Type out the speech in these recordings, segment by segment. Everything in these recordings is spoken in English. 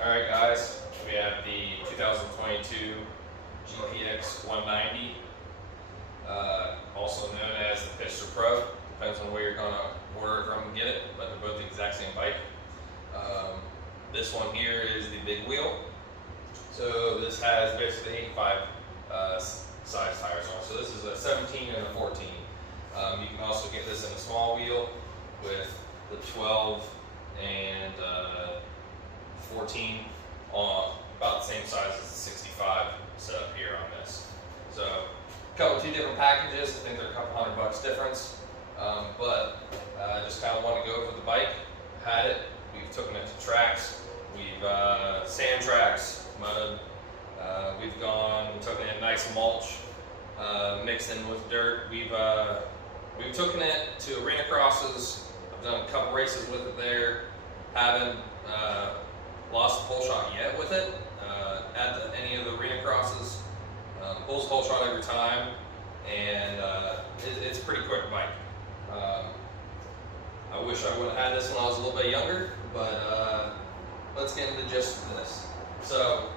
Alright guys, we have the 2022 GPX 190, also known as the Pister Pro. Depends on where you're going to order it from and get it, but they're both the exact same bike. This one here is the big wheel. So this has basically 85 size tires on. So this is a 17 and a 14. You can also get this in a small wheel with the 12 and 14 on about the same size as the 65 set up here on this. So two different packages. I think they're a couple $100 difference. But I just kind of want to go over the bike. Had it. We've taken it to tracks. We've sand tracks, mud. We've taken it nice mulch, mixed in with dirt. We've taken it to arenacrosses. I've done a couple races with it there. Haven't lost the pole shot yet with it at any of the arenacrosses. Pulls the pole shot every time, and it's a pretty quick bike. I wish I would have had this when I was a little bit younger, but let's get into the gist of this. So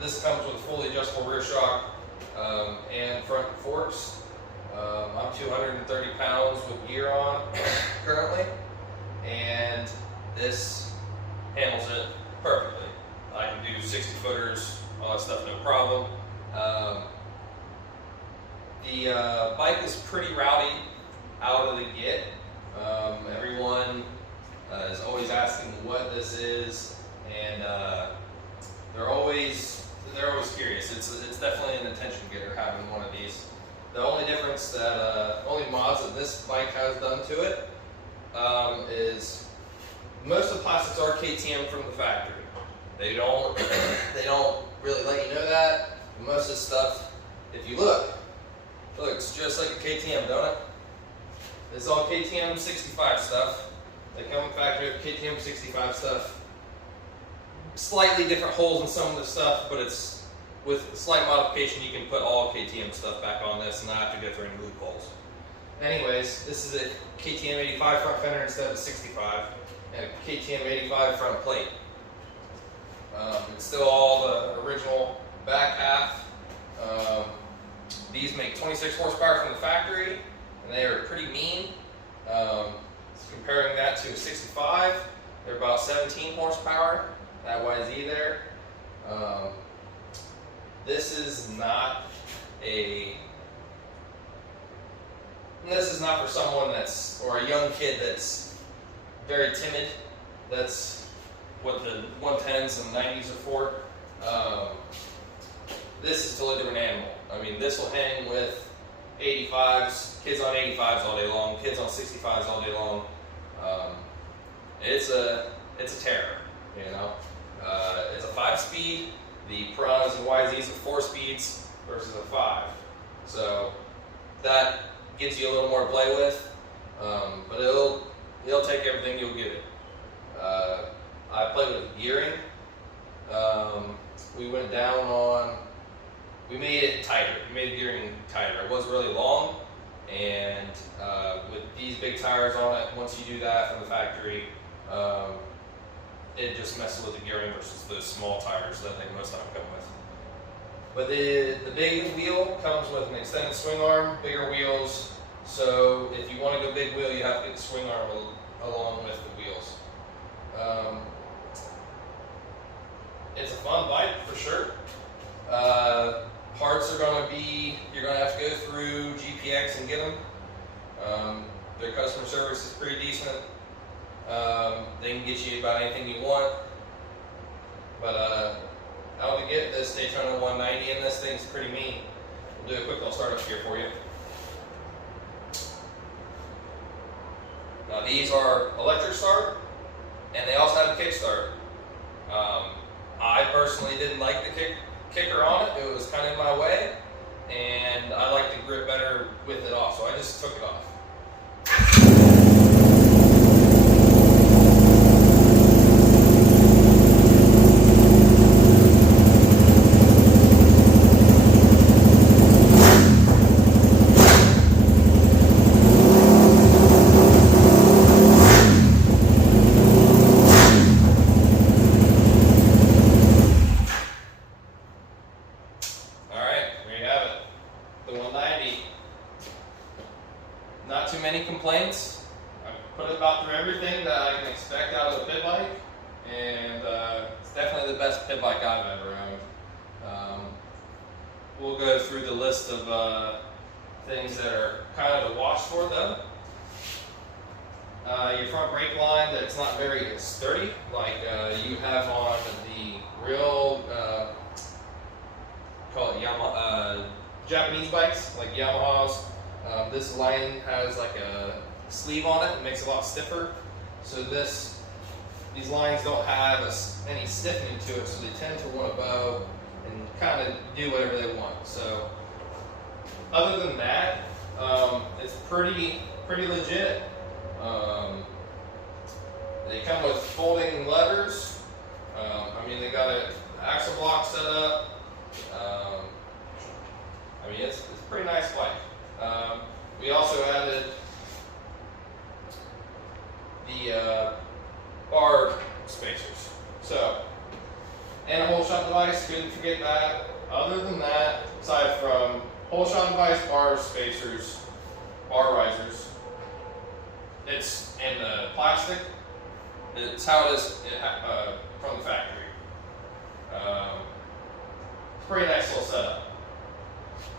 this comes with a fully adjustable rear shock and front forks. I'm 230 pounds with gear on currently, and this handles it perfectly. I can do 60 footers, all that stuff, no problem. The bike is pretty rowdy out of the get. Everyone is always asking what this is, and they're always curious. It's definitely an attention getter having one of these. The only difference that only mods that this bike has done to it is most of the plastics are KTM from the factory. They don't really let you know that. Most of the stuff, if you look, it's just like a KTM, don't it? It's all KTM 65 stuff. They come in factory with KTM 65 stuff. Slightly different holes in some of the stuff, but it's with slight modification. You can put all KTM stuff back on this and not have to go through any loopholes. Anyways, this is a KTM 85 front fender instead of 65, and a KTM 85 front plate. It's still all the original back half. These make 26 horsepower from the factory, and they are pretty mean. Comparing that to a 65, they're about 17 horsepower. That YZ there. This is not for someone or a young kid that's very timid. That's what the 110s and 90s are for. This is a totally different animal. I mean, this will hang with 85s, kids on 85s all day long, kids on 65s all day long. It's a terror, you know. It's a 5-speed. The Piranhas and YZs are 4 speeds versus a 5. So that gives you a little more to play with, but it'll take everything you'll give it. I played with gearing. We made it tighter. We made the gearing tighter. It was really long, and with these big tires on it, once you do that from the factory, it just messes with the gearing versus those small tires that they most of the time come with. But the big wheel comes with an extended swing arm, bigger wheels. So if you want to go big wheel, you have to get the swing arm along with the wheels. It's a fun bike for sure. Parts are going to be, you're going to have to go through GPX and get them. Their customer service is pretty decent. They can get you about anything you want. But out to get this Daytona 190, and this thing's pretty mean. We'll do a quick little startup here for you. Now these are electric start, and they also have a kick start. I personally didn't like the kicker on it. It was kind of in my way, and I like the grip better with it off, so I just took it off. best pit bike I've ever owned. We'll go through the list of things that are kind of to watch for though. Your front brake line, that's not very sturdy, like you have on the real, call it Yamaha, Japanese bikes, like Yamahas. This line has like a sleeve on it, it makes it a lot stiffer. So these lines don't have any stiffening to it, so they tend to want to bow and kind of do whatever they want. So other than that, it's pretty legit. They come with folding levers. I mean, they got an axle block set up. I mean, it's a pretty nice bike. We also added the bar spacers. So, and a whole shot device, couldn't forget that. Other than that, aside from whole shot device, bar spacers, bar risers, it's in the plastic. It's how it is from the factory. Pretty nice little setup.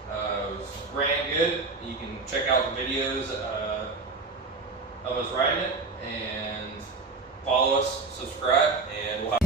It was ran good. You can check out the videos of us riding it, and follow us, subscribe, and we'll have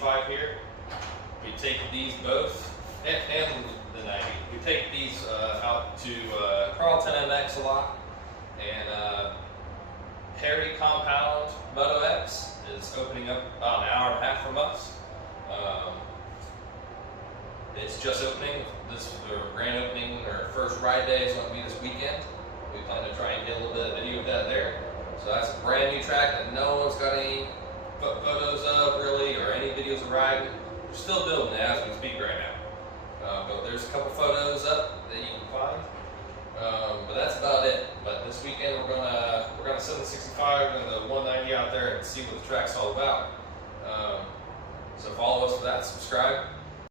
65 here. We take these both, and the 90. We take these out to Carlton MX a lot, and Harry Compound Moto X is opening up about an hour and a half from us. It's just opening. Their grand opening, their first ride day is going to be this weekend. We plan to try and get a little bit of video of that there. So that's a brand new track that no one's got any photos of really, or any videos of riding. We're still building it as we speak right now. But there's a couple photos up that you can find. But that's about it. But this weekend we're gonna send the 65 and the 190 out there and see what the track's all about. So follow us for that, subscribe.